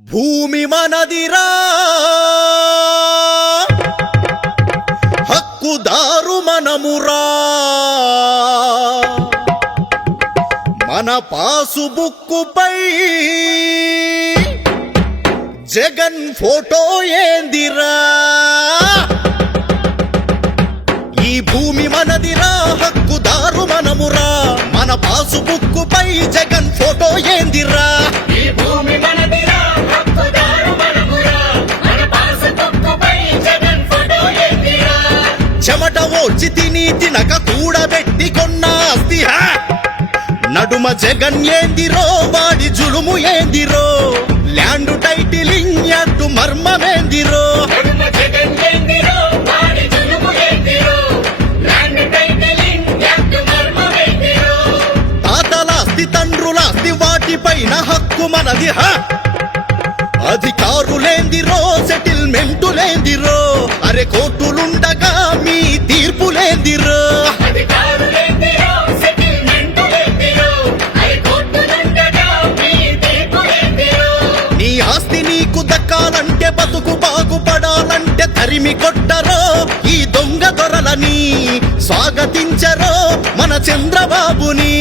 భూమి మనదిరా. హక్కుదారు మనమురా. మన పాసుబుక్కుపై జగన్ ఫోటో ఏందిరా. ఈ భూమి మనదిరా హక్కుదారు మనమురా. మన పాసుబుక్కుపై జగన్ ఫోటో ఏందిరా. చెమట ఓడ్చి తిని తినక కూడబెట్టి కొన్న ఆస్తి హా! నడుమ జగన్ ఏందిరో వాడి జులుము ఏందిరో? ల్యాండ్ టైటిలింగ్ యాక్ట్ మర్మమేందిరో? తాతలాస్తి తండ్రులాస్తి వాటిపైన హక్కు మనది. హా? అధికారులేందిరో సెటిల్మెంటులేందిరో నీకు బతుకు బాగుపడాలంటే తరిమి కొట్టరో ఈ దొంగ దొరలని స్వాగతించరో మన చంద్రబాబుని.